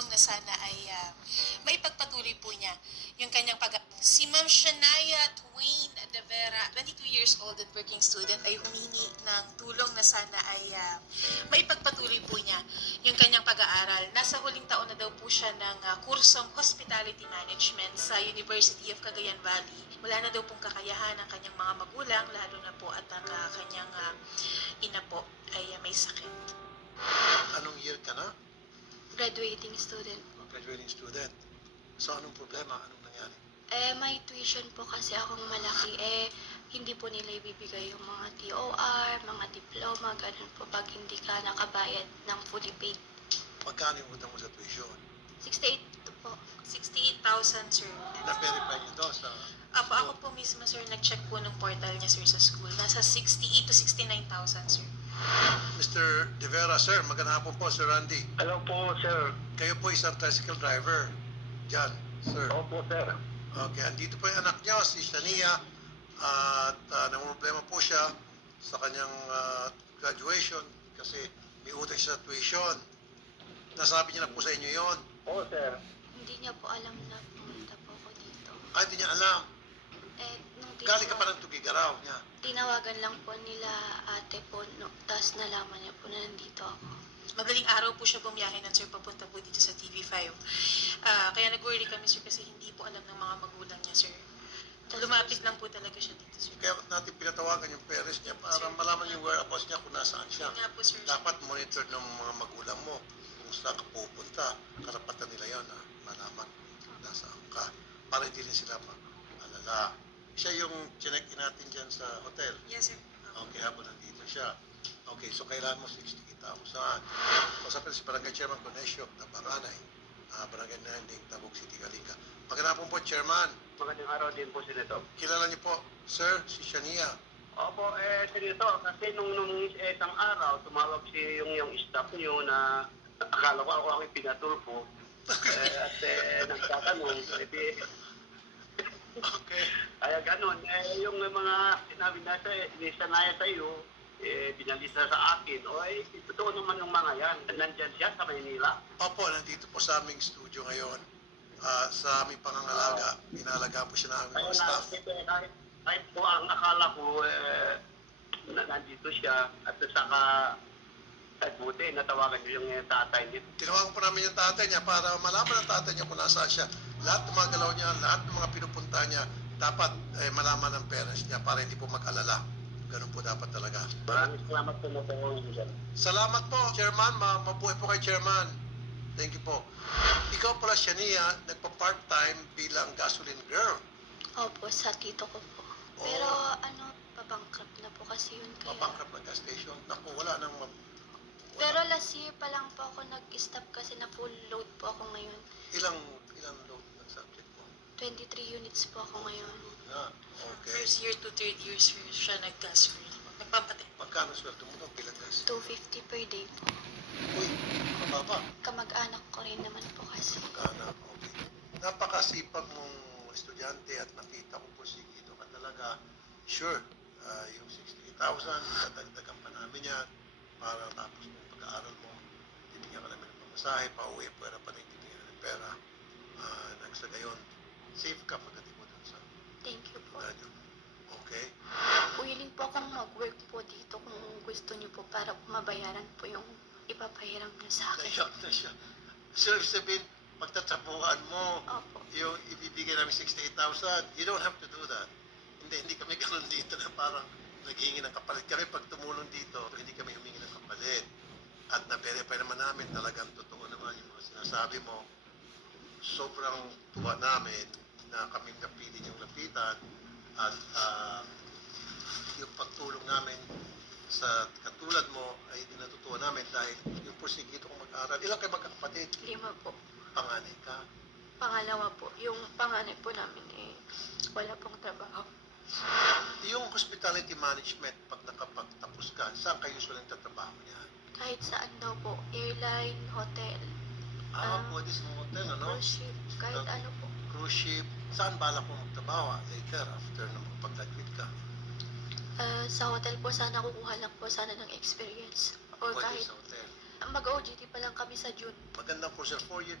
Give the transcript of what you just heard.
tulong na sana ay maipagpatuloy po niya yung kanyang Si Ma'am Shania Twain de Vera, 22 years old and working student, ay humingi ng tulong na sana ay maipagpatuloy po niya yung kanyang pag-aaral. Nasa huling taon na daw po siya ng kursong Hospitality Management sa University of Cagayan Valley. Wala na daw pong kakayahan ng kanyang mga magulang, lalo na po at ang kanyang ina po ay may sakit. Anong year ka na? Graduating student po. Graduating student. So, anong problema? Anong nangyari? May tuition po kasi akong malaki. Hindi po nila ibibigay yung mga TOR, mga diploma, ganun po pag hindi ka nakabayad ng fully paid. Magkano yung utang mo sa tuition? 68 po. 68,000, sir. Na-verify nyo to sa... Ako po mismo, sir, nag-check po ng portal niya, sir, sa school. Nasa 68 to 69,000, sir. Mr. De Vera, sir, magandang hapon po, Sir Randy. Hello po, sir. Kayo po isang tricycle driver. Diyan, sir. Opo, sir. Okay, andito po yung anak niyo, si Shania, at namumroblema po siya sa kanyang graduation kasi may utang siya sa tuition. Nasabi niya na po sa inyo yon. Oo, sir. Hindi niya po alam na pumunta po ako dito. Ay, hindi niya alam. Nung Galing ka pa ng Tugigaraw niya. tinawagan lang po nila ate po, tapos nalaman niya po na nandito ako. Madaling araw po siya bumiyahe ng sir papunta po dito sa TV5. Kaya nag-worry kami, sir, kasi hindi po alam ng mga magulang niya, sir. Lumapit lang po talaga siya dito, sir. Kaya natin pinatawagan yung parents niya para malaman yung whereabouts niya kung nasaan siya. Yun nga po, sir. Dapat monitor ng mga magulang mo kung saan ka pupunta. Karapatan nila yan na malaman kung nasaan ka para hindi rin sila mag-alala. Siya yung chinek-in natin dyan sa hotel. Yes, sir. Okay, habang nandito siya. Okay, so kailangan mo 68,000. Masapin si Barangay Chairman Conesio na Panganay. Barangay Nanding, Tabuk City, Kalinga. Magandang po, Chairman. Magandang araw din po, Senator. Kilala niyo po, Sir, si Shania. Opo, Senator, kasi nung isang araw, tumawag yung staff niyo na akala ko ako ang pinatulpo. At nagtatanong, Okay. kaya ganun. Yung mga sinabi na sanaya sa iyo, binalisa sa akin, totoo naman yung mga yan. Nandyan siya sa Maynila. Opo, nandito po sa aming studio ngayon. Sa aming pangangalaga, inalagaan po siya ng aming mga staff. Kahit po ang akala ko, nandito siya at saka at buti, natawagan niyo yung tatay niya. Tinawagan po namin yung tatay niya para malaman ng tatay niya kung nasaan siya. Lahat ng mga galaw niya, lahat ng mga pinupunta niya, dapat malaman ng parents niya para hindi po mag-alala. Ganun po dapat talaga. Maraming salamat po na po dyan. Salamat po, Chairman. Mabuhay po kay Chairman. Thank you po. Ikaw pala, Shania, nagpa-part-time bilang gasoline girl. Opo, sa tito ko po. Pero pabankrupt na po kasi yun kaya. Pabankrupt ng gas station. Naku, wala nang... Pero last year pa lang po ako nag-stop kasi na full load po ako ngayon. Ilang load ng subject mo? 23 units po ako ngayon. Na, okay. First year to third year, sir, siya nag-gas for nagpapatik. Magkano sweldo mo doon bilang gas? 250 per day po. Uy, mababa. Kamag-anak ko rin naman po kasi. Magkano, okay. Napakasipag mong estudyante at nakita ko po sigito ka talaga. Sure, yung 68,000, dadagdagan pa namin yan para tapos mo pag-aaral mo. Bibigyan ka namin ng pamasahe, pauwi, pwera pa rin bibigyan ng pera. Nang sa gayon, safe ka pagdating mo dun sa Thank you po. radyo. Okay? Willing po akong mag-work po dito kung gusto niyo po para mabayaran po yung ipapahiram niyo sa akin. Naiyak na siya. So, sabihin, magtatapuan mo. Opo. Yung ibibigay namin 68,000, you don't have to do that. Hindi kami ganun dito na parang naghihingi ng kapalit. Kami pag tumulong dito, hindi kami humingi ng kapalit. At na-verify naman namin talagang totoo naman yung mga sinasabi mo. Sobrang tuwa namin na kaming napili yung lapitan at yung pagtulong namin sa katulad mo ay dinatutuwa namin dahil yung porsigito kong mag-aral. Ilang kayo magkakapatid? 5 po. Panganay ka. Pangalawa po, yung panganay po namin wala pong trabaho. Yung hospitality management, pag nakapagtapos ka, saan kayo usually tatrabaho niya? Kahit saan daw po, airline, hotel, Pwede sa hotel, ano? cruise ship, kahit ano po. Cruise ship. Saan balak mo magtrabaho later after na magpag-graduate ka? Sa hotel po sana kukuha lang po sana ng experience. Or Pwede kahit sa hotel. Mag-OJT pa lang kami sa June. Magandang course, 4-year